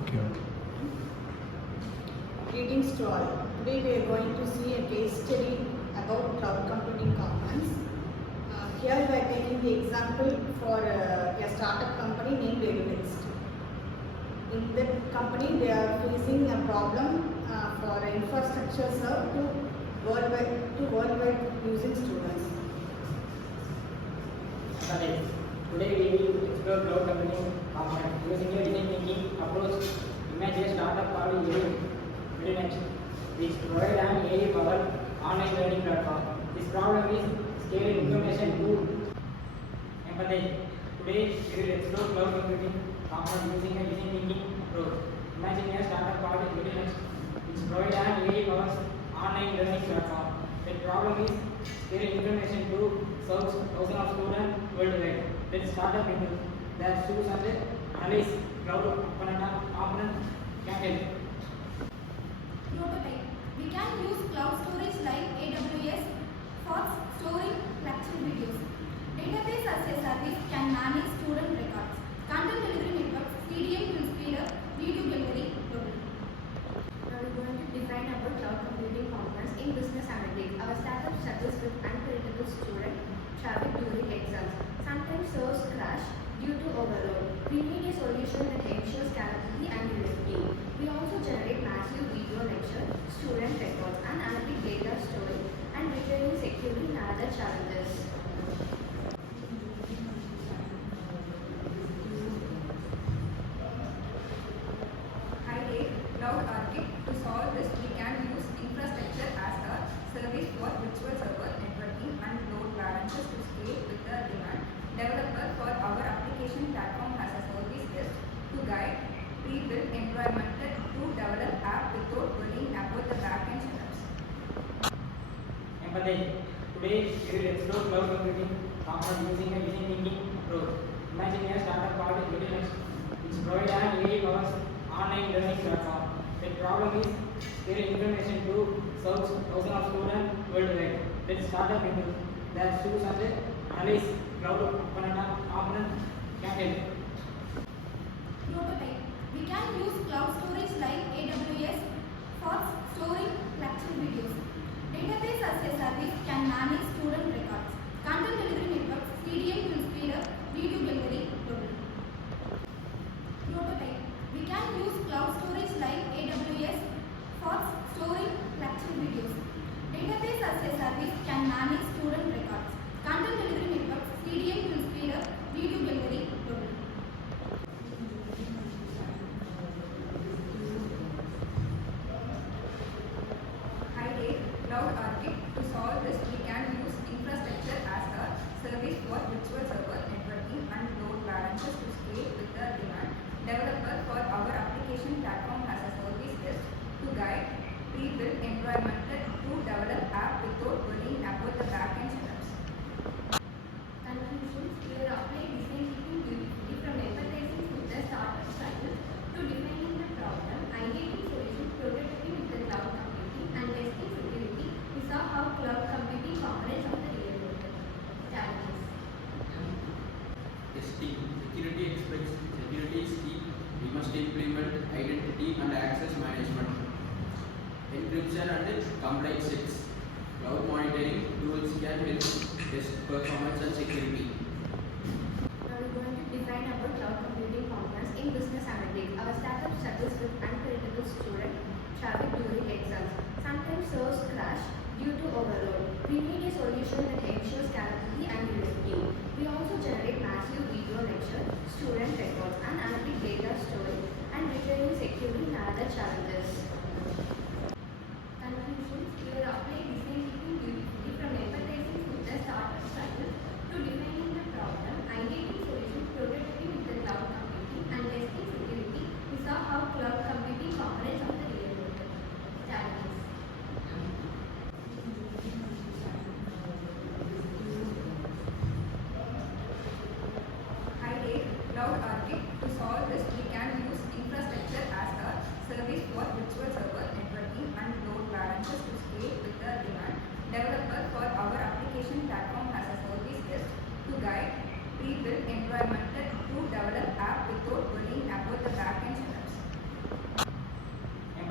Okay. Greetings to all. Today we are going to see a case study about cloud computing components. Here we are taking the example for a startup company named virtualized. In that company they are facing a problem for infrastructure served to worldwide using students. Today we will explore cloud computing components using a design thinking approach. Imagine a startup called virtualized, which provide an AI-powered online learning platform. This problem is scaling information to empathy. Today we will explore cloud computing components using a design thinking approach. Imagine a startup called virtualized, which provide an AI-powered online learning platform. The problem is scaling information to serve thousands of students worldwide. Let's start up into their shoes and analyze cloud component can help. Prototype. We can use cloud storage like AWS for storing lecture videos. Database as a service can manage student records. Content delivery networks, CDN will speed up video delivery globally. Now we're going to define about cloud computing components in business analytics. Our startup struggles with unpredictable student traffic during exams. Sometimes servers crash due to overload. We need a solution that ensures scalability and reliability. We also generate massive video lecture, student records, and analytic data storing and returning security and other challenges. Cloud Architect. To solve this, we can use infrastructure as a service for virtual server networking and load balancers to scale with the demand. Developer for our application platform has a service desk to guide pre-built environment to develop app without worrying about the backend setups. Empathy. Today we will explore cloud computing components using a design thinking approach. Imagine a startup called virtualized, which provide an AI-powered online learning platform. The problem is scaling information to serve thousands of students worldwide. Let's start up into their shoes and analyze cloud component can help. Prototype. We can use cloud storage like AWS for storing lecture videos. Database as a service can manage student records. Content delivery networks, CDN will speed up video delivery globally. Prototype. We can use cloud storage like AWS for storing lecture videos. Database as a service can manage student records. Content delivery networks, CDN will speed up video delivery globally. Cloud Architect. To solve this, we can use infrastructure as a service for virtual server networking and load balancers to scale with the demand. Developer for our application platform has a service desk to guide pre-built environment to develop app without worrying about the backend setups. Conclusions. We will apply design thinking beautifully from empathizing with the startup struggle to defining the problem, ideating solution, prototyping with the cloud computing, and testing security. We saw how cloud computing components of the real world. Challenges. Testing. Security expects security is key. We must implement identity and access management. Encryption and compliance checks. Cloud monitoring tools can help test performance and security. Now we're going to define about cloud computing components in business analytics. Our startup struggles with unpredictable student traffic during exams. Sometimes servers crash due to overload. We need a solution that ensures scalability and reliability. We also generate massive video lecture, student records, and analytic data storing and returning security and other challenges. Conclusions. We will apply design thinking beautifully from empathizing with the startup struggle to defining the problem, ideating solution, prototyping with the cloud computing, and testing security. We saw how cloud computing components of the real world. Challenges. Cloud Architect. To solve this, we can use infrastructure as a service for virtual server networking and load balancers to scale with the demand. Developer for our application platform has a service desk to guide pre-built environment to develop app without worrying about the backend setups.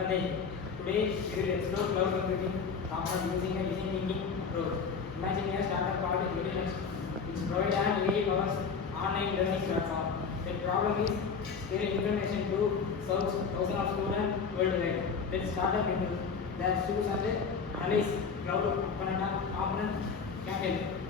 advantage. Today we will explore cloud computing components using a design thinking approach. Imagine a startup called Virtualized, which provides an AI-powered online learning platform. The problem is sharing information to thousands of students worldwide. Let's start up into the shoes and analyze cloud component can help.